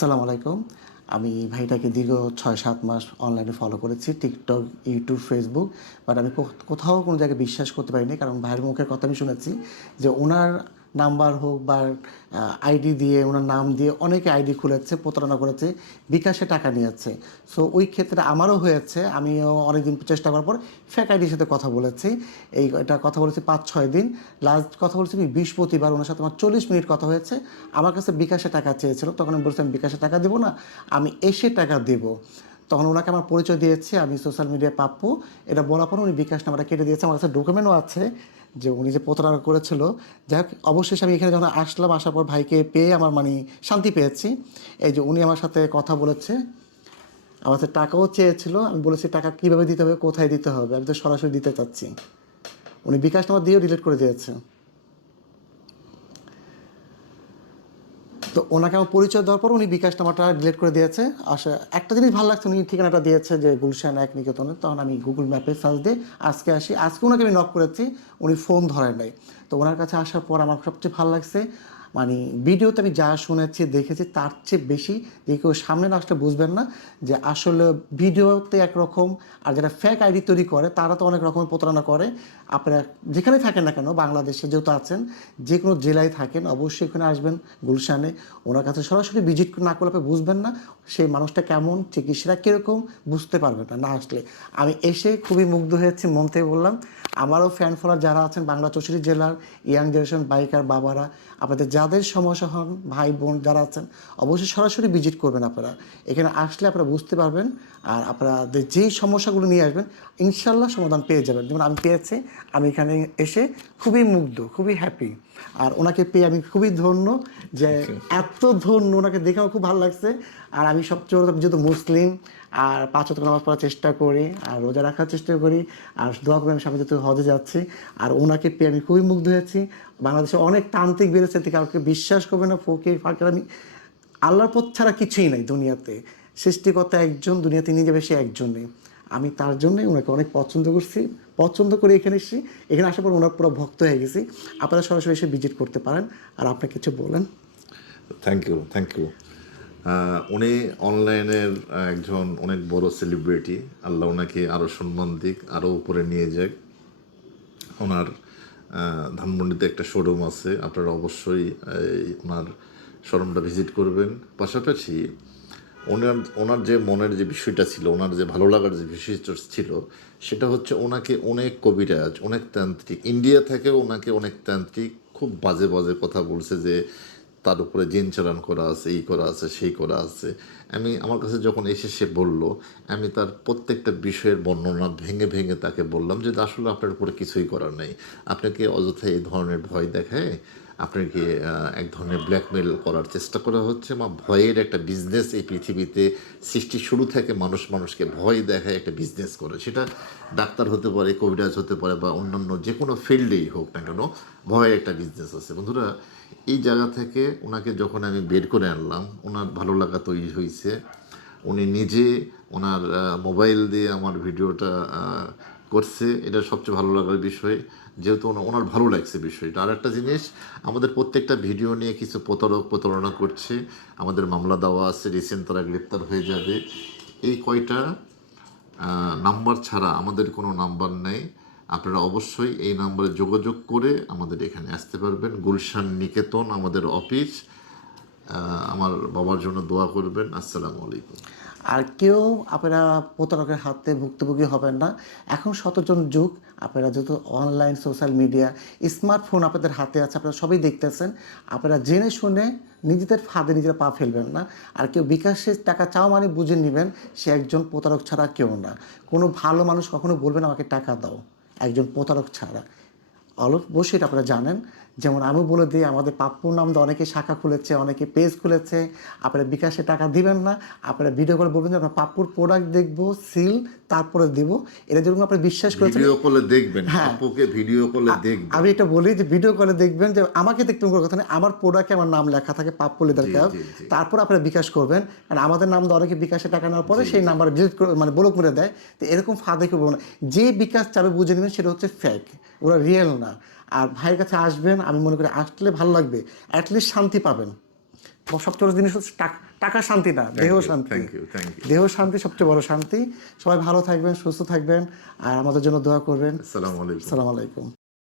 সালাম আলাইকুম। আমি ভাইটাকে দীর্ঘ ছয়, সাত মাস অনলাইনে ফলো করেছি টিকটক ইউটিউব ফেসবুক বাট আমি কোথাও কোনো জায়গায় বিশ্বাস করতে পারিনি, কারণ ভাইয়ের মুখের কথা আমি শুনেছি যে ওনার নাম্বার হোক বা আইডি দিয়ে, ওনার নাম দিয়ে অনেকে আইডি খুলেছে, প্রতারণা করেছে, বিকাশে টাকা নিয়েছে। সো ওই ক্ষেত্রে আমারও হয়েছে, আমিও অনেকদিন চেষ্টা করার পর ফেক আইডির সাথে কথা বলেছি। এই এটা কথা বলেছি পাঁচ, ছয় দিন। লাস্ট কথা বলেছি আমি বৃহস্পতিবার, ওনার সাথে আমার চল্লিশ মিনিট কথা হয়েছে। আমার কাছে বিকাশে টাকা চেয়েছিল, তখন আমি বলছিলাম বিকাশে টাকা দেবো না, আমি এসে টাকা দেবো। তখন ওনাকে আমার পরিচয় দিয়েছি, আমি সোশ্যাল মিডিয়ায় পাপ্পু। এটা বলার পর উনি বিকাশ নাম্বারটা কেটে দিয়েছে, আমার কাছে ডকুমেন্টও আছে। যে উনি যে প্রতারণা করেছিল, যাই হোক, অবশেষে আমি এখানে যখন আসলাম, আসার পর ভাইকে পেয়ে আমার মানে শান্তি পেয়েছি। এই যে উনি আমার সাথে কথা বলেছে, আমার সাথে টাকাও চেয়েছিল, আমি বলেছি, টাকা কীভাবে দিতে হবে? কোথায় দিতে হবে? আমি তো সরাসরি দিতে চাচ্ছি। উনি বিকাশ নাম্বার দিয়েও ডিলিট করে দিয়েছে। তো ওনাকে আমার পরিচয় দেওয়ার পর উনি বিকাশ নাম্বারটা ডিলিট করে দিয়েছে। আসা, একটা জিনিস ভালো লাগছে, উনি ঠিকানাটা দিয়েছে যে গুলশান এক নিকেতনে। তখন আমি গুগল ম্যাপে সার্চ দিয়ে আজকে আসি। আজকে ওনাকে আমি নক করেছি, উনি ফোন ধরেন নাই। তো ওনার কাছে আসার পর আমার সবচেয়ে ভালো লাগছে মানে ভিডিওতে আমি যা শুনেছি, দেখেছি, তার চেয়ে বেশি যে কেউ সামনে আসলে বুঝবেন না যে আসলে ভিডিওতে একরকম আর যারা ফেক আইডি তৈরি করে, তারা তো অনেক রকমের প্রতারণা করে। আপনারা যেখানে থাকেন না কেন, বাংলাদেশে যেহেতু আছেন, যে কোনো জেলায় থাকেন, অবশ্যই এখানে আসবেন গুলশানে। ওনার কাছে সরাসরি ভিজিট না করলে আপনি বুঝবেন না সেই মানুষটা কেমন চিকিৎসাটা কীরকম, বুঝতে পারবেন না না আসলে। আমি এসে খুবই মুগ্ধ হয়েছি, মন থেকে বললাম। আমারও ফ্যান ফলোয়ার যারা আছেন বাংলা চৌষট্টি জেলার ইয়াং জেনারেশন বাইকার বাবারা আপনাদের যাদের সমস্যা হন ভাই বোন যারা আছেন অবশ্যই সরাসরি ভিজিট করবেন আপনারা। এখানে আসলে আপনারা বুঝতে পারবেন আর আপনাদের যেই সমস্যাগুলো নিয়ে আসবেন ইনশাল্লাহ সমাধান পেয়ে যাবেন। যেমন আমি পেয়েছি আমি এখানে এসে খুবই মুগ্ধ খুবই হ্যাপি আর ওনাকে পেয়ে আমি খুবই ধন্য যে এত ধন্য ওনাকে দেখে আমার খুব ভালো লাগছে। আর আমি সবচেয়ে যেহেতু মুসলিম আর পাঁচ ওয়াক্ত নামাজ পড়ার চেষ্টা করি, আর রোজা রাখার চেষ্টা করি, আর দোয়া করে আমি সামনে হজে যাচ্ছি। আর ওনাকে পেয়ে আমি খুবই মুগ্ধ হয়েছি। বাংলাদেশে অনেক তান্ত্রিক বেড়েছে কাউকে বিশ্বাস করবে না, ফকির, ফাঁকের, আমি আল্লাহর পথ ছাড়া কিছুই নাই দুনিয়াতে। সৃষ্টিকর্তা একজন, দুনিয়াতে নিয়ে যাবে সে একজনই। আমি তার জন্যই ওনাকে অনেক পছন্দ করছি, পছন্দ করে এখানে এসেছি। এখানে আসার পর ওনার পুরো ভক্ত হয়ে গেছি। আপনারা সরাসরি এসে ভিজিট করতে পারেন। আর আপনি কিছু বলেন। থ্যাংক ইউ থ্যাংক ইউ উনি অনলাইনের একজন অনেক বড় সেলিব্রিটি আল্লাহ ওনাকে আরও সম্মান দিক আরও উপরে নিয়ে যাক। ওনার ধানমন্ডিতে একটা শোরুম আছে। আপনারা অবশ্যই ওনার শোরুমটা ভিজিট করবেন। পাশাপাশি ওনার ওনার যে মনের যে বিষয়টা ছিল, ওনার যে ভালো লাগার যে বিষয়টা ছিল, সেটা হচ্ছে ওনাকে অনেক কবিরাজ, অনেক তান্ত্রিক ইন্ডিয়া থেকেও ওনাকে অনেক তান্ত্রিক খুব বাজে বাজে কথা বলছে যে তার উপরে জিন চালান করা আছে এই করা আছে, সেই করা আছে। আমি, আমার কাছে যখন এসে সে বলল, আমি তার প্রত্যেকটা বিষয়ের বর্ণনা ভেঙে ভেঙে তাকে বললাম যে, আসলে আপনার উপরে কিছুই করার নেই। আপনাকে অযথা এই ধরনের ভয় দেখায় আপনাকে এক ধরনের ব্ল্যাকমেল করার চেষ্টা করা হচ্ছে বা ভয়ের একটা বিজনেস এই পৃথিবীতে সৃষ্টি শুরু থেকে মানুষ মানুষকে ভয় দেখায় একটা বিজনেস করে। সেটা ডাক্তার হতে পারে, কবিরাজ হতে পারে বা অন্যান্য যে কোনো ফিল্ডেই হোক না কেন, ভয়ের একটা বিজনেস আছে। বন্ধুরা, এই জায়গা থেকে ওনাকে যখন আমি বের করে আনলাম ওনার ভালো লাগা তৈরি হয়েছে উনি নিজে ওনার মোবাইল দিয়ে আমার ভিডিওটা করছে, এটা সবচেয়ে ভালো লাগার বিষয়, যেহেতু ওনা- ওনার ভালো লাগছে বিষয়টা। আর একটা জিনিস, আমাদের প্রত্যেকটা ভিডিও নিয়ে কিছু প্রতারক প্রতারণা করছে, আমাদের মামলা দেওয়া আছে রিসেন্ট তারা গ্রেপ্তার হয়ে যাবে। এই কয়টা নাম্বার ছাড়া আমাদের কোনো নাম্বার নেই। আপনারা অবশ্যই এই নাম্বারে যোগাযোগ করে আমাদের এখানে আসতে পারবেন। গুলশান নিকেতন, আমাদের অফিস। আমার বাবার জন্য দোয়া করবেন। আসসালামু আলাইকুম। আর কেউ আপনারা প্রতারকের হাতে ভুক্তভোগী হবেন না। এখন শতজন যুগ, আপনারা যেহেতু অনলাইন সোশ্যাল মিডিয়া স্মার্টফোন আপনাদের হাতে আছে, আপনারা সবই দেখতেছেন। আপনারা জেনে শুনে নিজেদের ফাঁদে নিজেরা পা ফেলবেন না। আর কেউ বিকাশের টাকা চাও মানে বুঝে নেবেন, সে একজন প্রতারক ছাড়া কেউ না। কোনো ভালো মানুষ কখনো বলবেন আমাকে টাকা দাও। একজন প্রতারক ছাড়া। অবশ্যই এটা আপনারা জানেন। যেমন আমি বলে দিই আমাদের পাপ্পুর নাম দিয়ে অনেকে শাখা খুলেছে অনেকে পেজ খুলেছে। আপনারা বিকাশে টাকা দিবেন না। আপনারা ভিডিও করে বলবেন যে আমরা পাপ্পুর প্রোডাক্ট দেখব সিল তারপরে দিব। এটা যেরকম আপনারা বিশ্বাস করেছেন। ভিডিও কলে দেখবেন আপুকে ভিডিও কলে দেখবেন। আমি এটা বলি যে ভিডিও কলে দেখবেন যে আমাকে দেখতে কোনো কথা নেই। আমার প্রোডাক্টে আমার নাম লেখা থাকে পাপ্পু লিদার ক্যাব। তারপর আপনারা বিকাশ করবেন। কারণ আমাদের নাম দিয়ে অনেকে বিকাশে টাকা নেওয়ার পরে সেই নাম্বার ডিলিট করে মানে ব্লক করে দেয়। তো এরকম ফাঁদে কেউ বলব না। যে বিকাশ চাবে বুঝে নেবেন সেটা হচ্ছে ফেক ওরা রিয়েল না। আর ভাইয়ের কাছে আসবেন আমি মনে করি আসলে ভালো লাগবে। অ্যাটলিস্ট শান্তি পাবেন। সবচেয়ে বড় জিনিস হচ্ছে টাকা শান্তি না দেহ শান্তি। থ্যাংক ইউ থ্যাংক ইউ দেহ শান্তি সবচেয়ে বড় শান্তি। সবাই ভালো থাকবেন সুস্থ থাকবেন আর আমাদের জন্য দোয়া করবেন। সালাম আলাইকুম। আসসালামু আলাইকুম।